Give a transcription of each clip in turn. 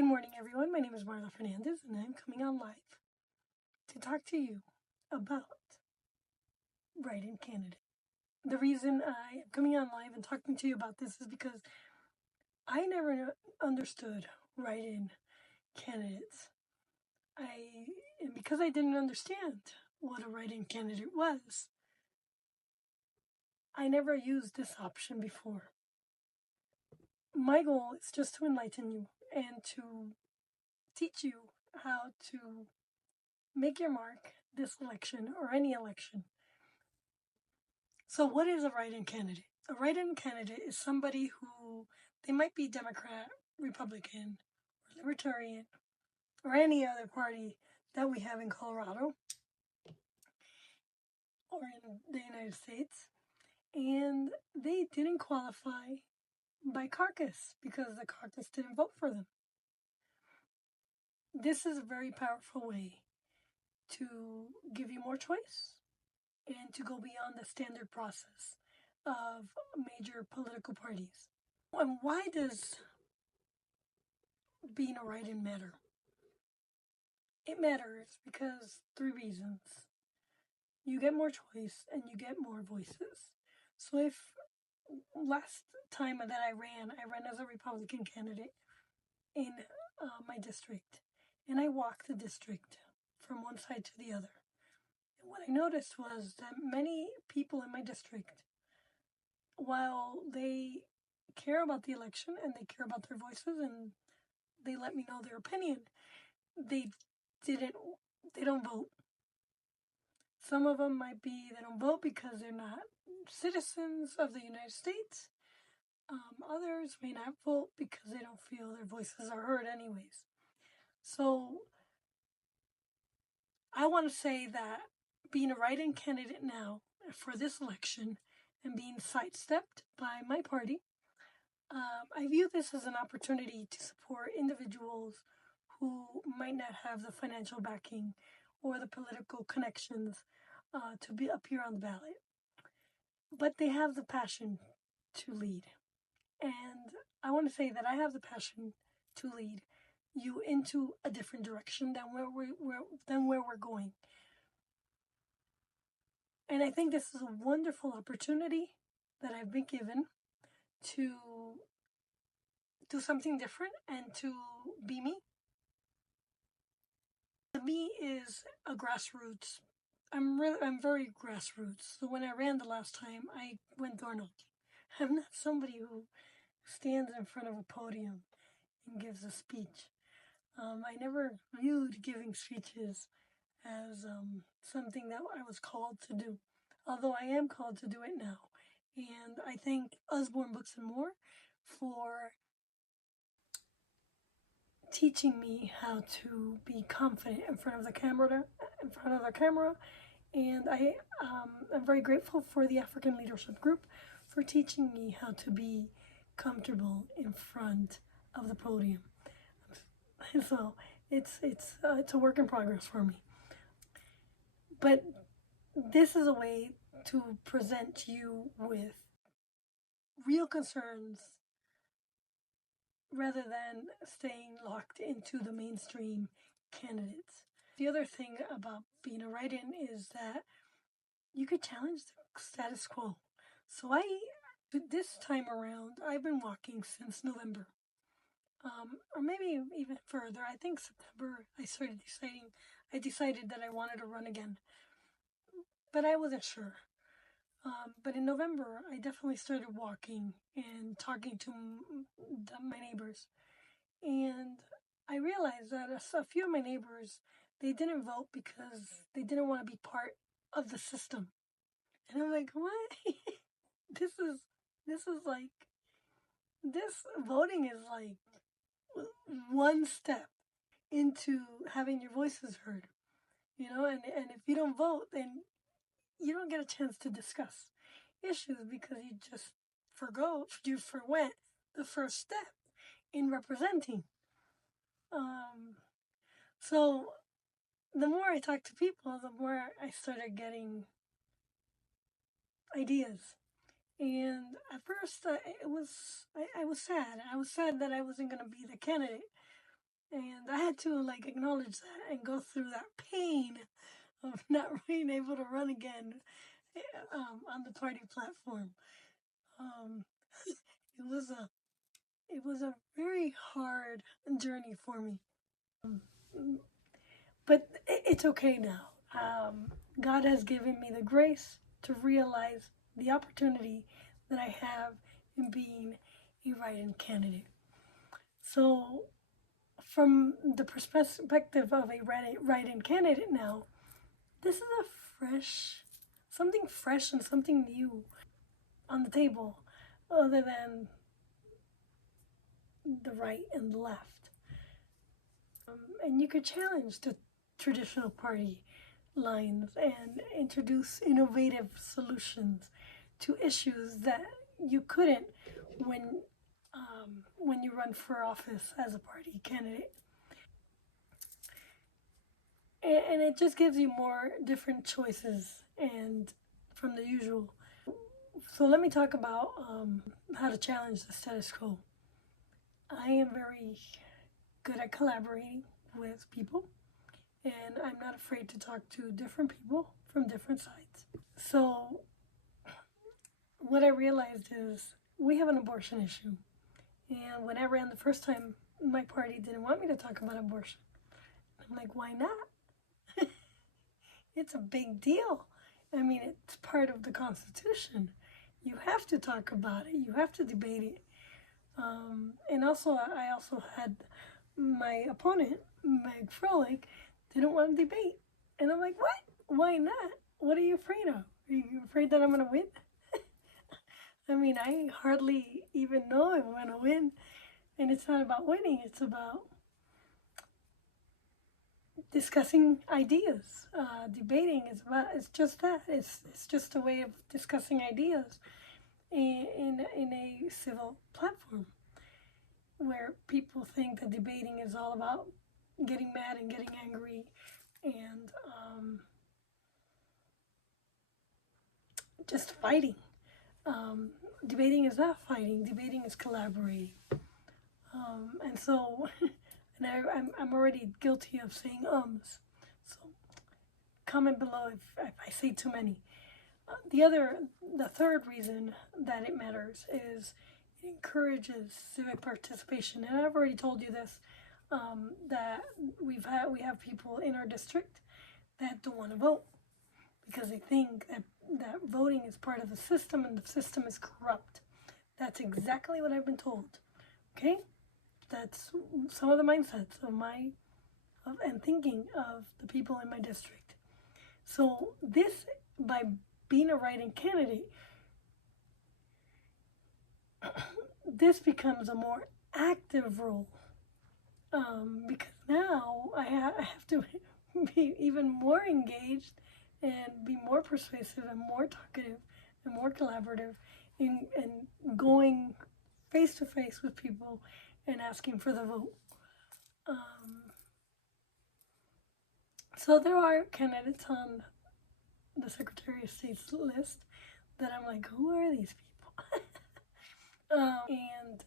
Good morning, everyone. My name is Marla Fernandez, and I'm coming on live to talk to you about write-in candidate. The reason I am coming on live and talking to you about this is because I never understood write-in candidates. And because I didn't understand what a write-in candidate was, I never used this option before. My goal is just to enlighten you and to teach you how to make your mark this election or any election. So what is a write-in candidate? A write-in candidate is somebody who, they might be Democrat, Republican, or Libertarian, or any other party that we have in Colorado or in the United States, and they didn't qualify by caucus because the caucus didn't vote for them. This is a very powerful way to give you more choice and to go beyond the standard process of major political parties. And why does being a write-in matter? It matters because 3 reasons. You get more choice and you get more voices. So if last time that I ran as a Republican candidate in my district, and I walked the district from one side to the other. And what I noticed was that many people in my district, while they care about the election and they care about their voices and they let me know their opinion, they don't vote. Some of them might be they don't vote because they're not citizens of the United States. Others may not vote because they don't feel their voices are heard anyways. So I want to say that being a write-in candidate now for this election and being sidestepped by my party, I view this as an opportunity to support individuals who might not have the financial backing or the political connections to appear on the ballot. But they have the passion to lead. And I want to say that I have the passion to lead you into a different direction than where we're going. And I think this is a wonderful opportunity that I've been given to do something different and to be me. The me is a grassroots. I'm very grassroots. So when I ran the last time, I went door knocking. I'm not somebody who stands in front of a podium and gives a speech. I never viewed giving speeches as something that I was called to do, although I am called to do it now. And I thank Usborne Books and More for teaching me how to be confident in front of the camera, and I'm very grateful for the African Leadership Group for teaching me how to be comfortable in front of the podium. So it's a work in progress for me. But this is a way to present you with real concerns rather than staying locked into the mainstream candidates. The other thing about being a write-in is that you could challenge the status quo. So this time around, I've been walking since November. Or maybe even further. I think September I decided that I wanted to run again. But I wasn't sure. But in November, I definitely started walking and talking to my neighbors. And I realized that a few of my neighbors, they didn't vote because they didn't want to be part of the system. And I'm like, what? This voting is like one step into having your voices heard, and if you don't vote, then you don't get a chance to discuss issues because you forwent the first step in representing. So the more I talked to people, the more I started getting ideas. And at first, I was sad. I was sad that I wasn't going to be the candidate. And I had to like acknowledge that and go through that pain of not being able to run again on the party platform. Um, it was a very hard journey for me. Um, but it's okay now. God has given me the grace to realize the opportunity that I have in being a write-in candidate. So, from the perspective of a write-in candidate now, this is something fresh and something new on the table, other than the right and the left. And you could challenge the traditional party lines and introduce innovative solutions to issues that you couldn't when when you run for office as a party candidate. And it just gives you more different choices and from the usual. So let me talk about how to challenge the status quo. I am very good at collaborating with people, and I'm not afraid to talk to different people from different sides. So, what I realized is we have an abortion issue. And when I ran the first time, my party didn't want me to talk about abortion. I'm like, why not? It's a big deal. I mean, it's part of the Constitution. You have to talk about it, you have to debate it. And also, I also had my opponent, Meg Froelich, didn't want to debate. And I'm like, what? Why not? What are you afraid of? Are you afraid that I'm going to win? I mean, I hardly even know if I'm going to win. And it's not about winning, it's about discussing ideas. Debating it's just that. It's just a way of discussing ideas in a civil platform where people think that debating is all about getting mad and getting angry and just fighting. Debating is not fighting. Debating is collaborating. And so, and I'm already guilty of saying So comment below if I say too many. The third reason that it matters is it encourages civic participation. And I've already told you this, that we have people in our district that don't want to vote because they think that voting is part of the system and the system is corrupt. That's exactly what I've been told. Okay? That's some of the mindsets and thinking of the people in my district. So this, by being a write-in candidate, this becomes a more active role, because now I have to be even more engaged and be more persuasive and more talkative and more collaborative in going face to face with people and asking for the vote. So there are candidates on the Secretary of State's list that I'm like, who are these people? And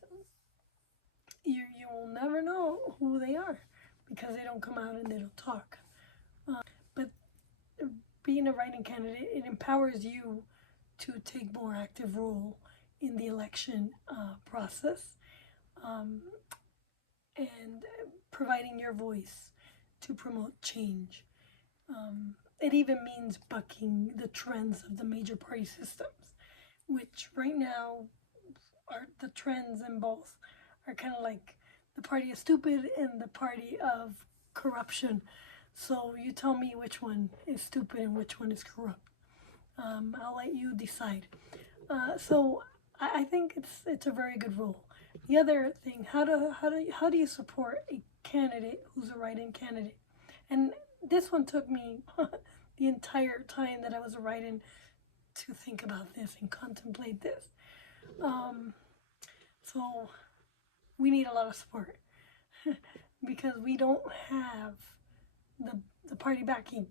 you will never know who they are because they don't come out and they don't talk. But being a write-in candidate, it empowers you to take more active role in the election process, and providing your voice to promote change. It even means bucking the trends of the major party systems, which right now are the trends in both are kind of like the party of stupid and the party of corruption. So you tell me which one is stupid and which one is corrupt. I'll let you decide. So I think it's a very good rule. The other thing, how do you support a candidate who's a write-in candidate? And this one took me the entire time that I was a write-in to think about this and contemplate this. So we need a lot of support because we don't have the party backing.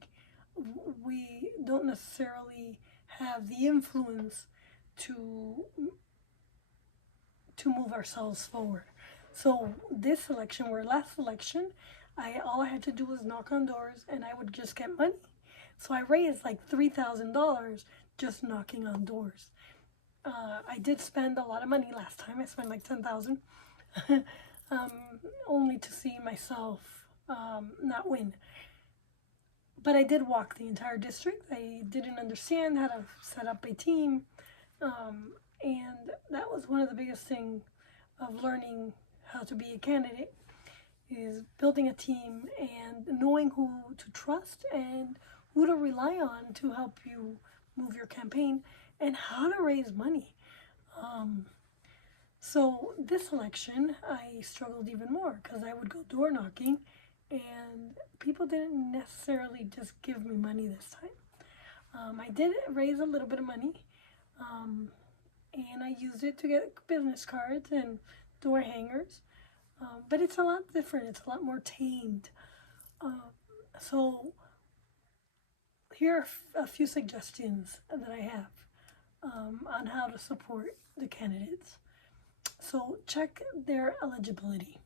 We don't necessarily have the influence to move ourselves forward. So this election, or last election, all I had to do was knock on doors and I would just get money. So I raised like $3,000 just knocking on doors. I did spend a lot of money last time. I spent like 10,000, only to see myself not win. But I did walk the entire district. I didn't understand how to set up a team, and that was one of the biggest things of learning how to be a candidate, is building a team and knowing who to trust and who to rely on to help you move your campaign and how to raise money. So this election, I struggled even more because I would go door knocking and people didn't necessarily just give me money this time. I did raise a little bit of money, and I used it to get business cards and door hangers, but it's a lot different. It's a lot more tamed. So here are a few suggestions that I have on how to support the candidates. So check their eligibility.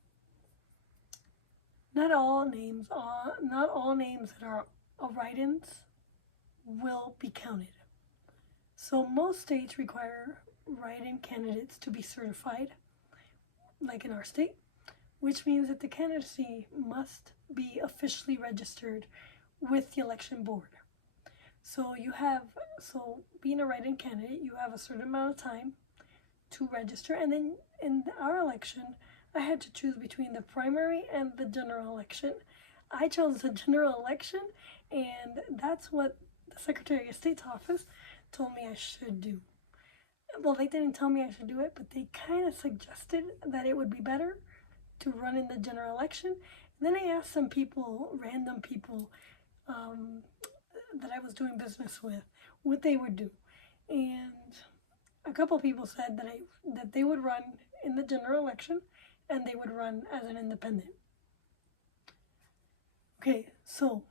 Not all names that are write-ins will be counted. So most states require write-in candidates to be certified, like in our state, which means that the candidacy must be officially registered with the election board. So being a write-in candidate, you have a certain amount of time to register, and then in our election, I had to choose between the primary and the general election. I chose the general election, and that's what the Secretary of State's office told me I should do. Well, they didn't tell me I should do it, but they kind of suggested that it would be better to run in the general election. And then I asked some people, random people that I was doing business with, what they would do. And a couple people said that they would run in the general election and they would run as an independent. Okay, so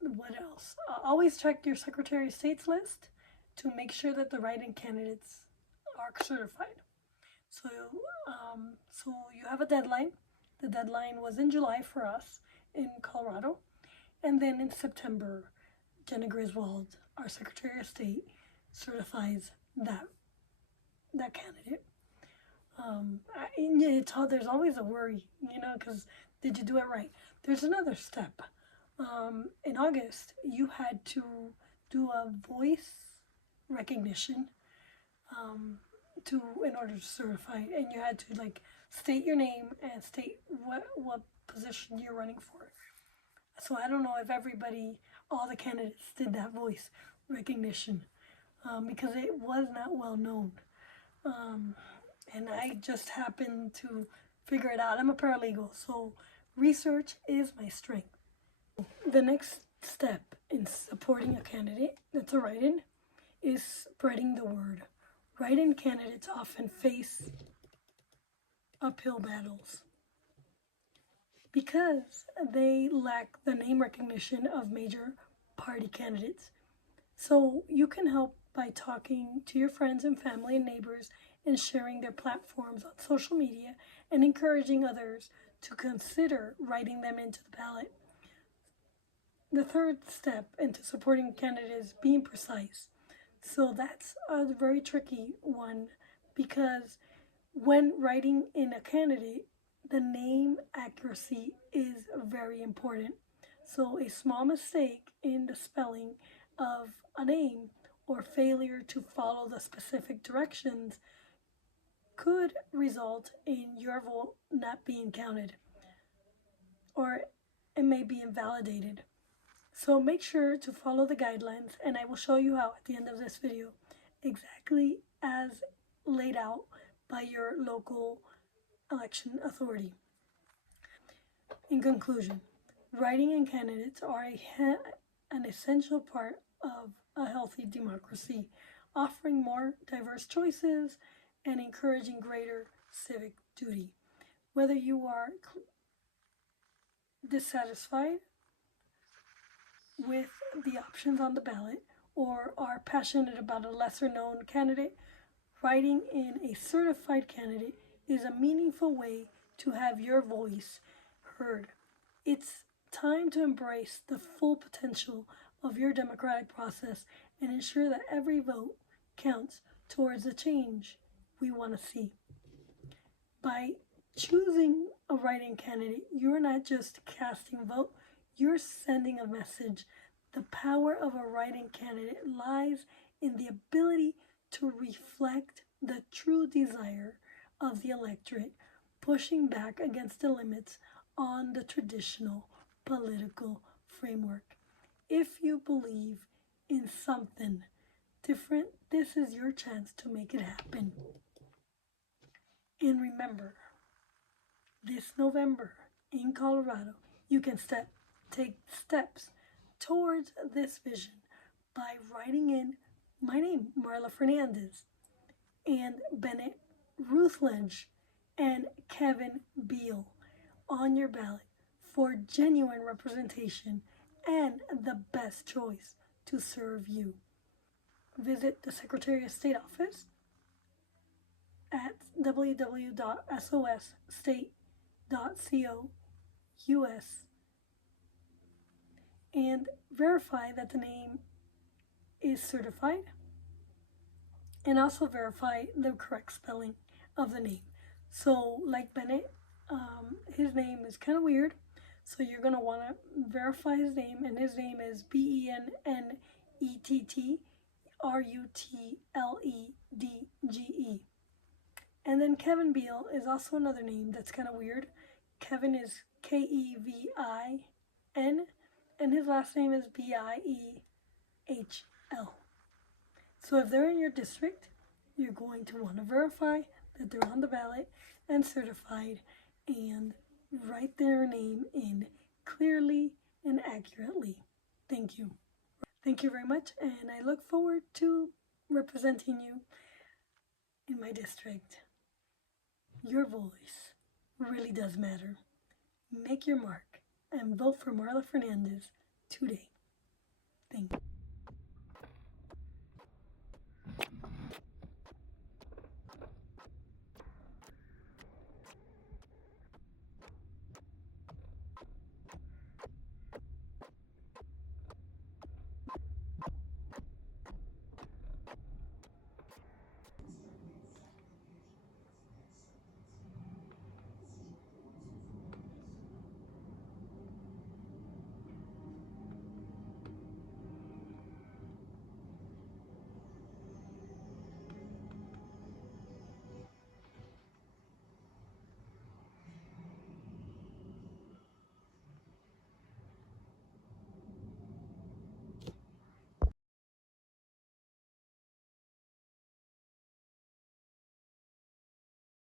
what else? Always check your Secretary of State's list to make sure that the write-in candidates are certified. So you have a deadline. The deadline was in July for us in Colorado, and then in September, Jenna Griswold, our Secretary of State, certifies that candidate. There's always a worry, because did you do it right? There's another step. In August, you had to do a voice recognition in order to certify, and you had to state your name and state what position you're running for. So I don't know if all the candidates did that voice recognition, because it was not well known. And I just happened to figure it out. I'm a paralegal, so research is my strength. The next step in supporting a candidate that's a write-in is spreading the word. Write-in candidates often face uphill battles because they lack the name recognition of major party candidates. So you can help by talking to your friends and family and neighbors and sharing their platforms on social media and encouraging others to consider writing them into the ballot. The third step into supporting a candidate is being precise. So that's a very tricky one, because when writing in a candidate, the name accuracy is very important. So a small mistake in the spelling of a name or failure to follow the specific directions could result in your vote not being counted, or it may be invalidated. So make sure to follow the guidelines, and I will show you how at the end of this video, exactly as laid out by your local election authority. In conclusion, writing in candidates are an essential part of a healthy democracy, offering more diverse choices and encouraging greater civic duty. Whether you are dissatisfied with the options on the ballot or are passionate about a lesser known candidate, writing in a certified candidate is a meaningful way to have your voice heard. It's time to embrace the full potential of your democratic process and ensure that every vote counts towards the change we want to see. By choosing a write-in candidate, you're not just casting a vote, you're sending a message. The power of a write-in candidate lies in the ability to reflect the true desire of the electorate, pushing back against the limits on the traditional political framework. If you believe in something different, this is your chance to make it happen. And remember, this November in Colorado, you can take steps towards this vision by writing in my name, Marla Fernandez, and Bennett Rutledge, and Kevin Beal on your ballot for genuine representation and the best choice to serve you. Visit the Secretary of State office at www.sosstate.co.us and verify that the name is certified, and also verify the correct spelling of the name. So like Bennett, his name is kind of weird, so you're going to want to verify his name, and his name is BENNETTRUTLEDGE. And then Kevin Beal is also another name that's kind of weird. Kevin is Kevin, and his last name is Biehl. So if they're in your district, you're going to want to verify that they're on the ballot and certified, and write their name in clearly and accurately. Thank you. Thank you very much, and I look forward to representing you in my district. Your voice really does matter. Make your mark and vote for Marla Fernandez today. Thank you.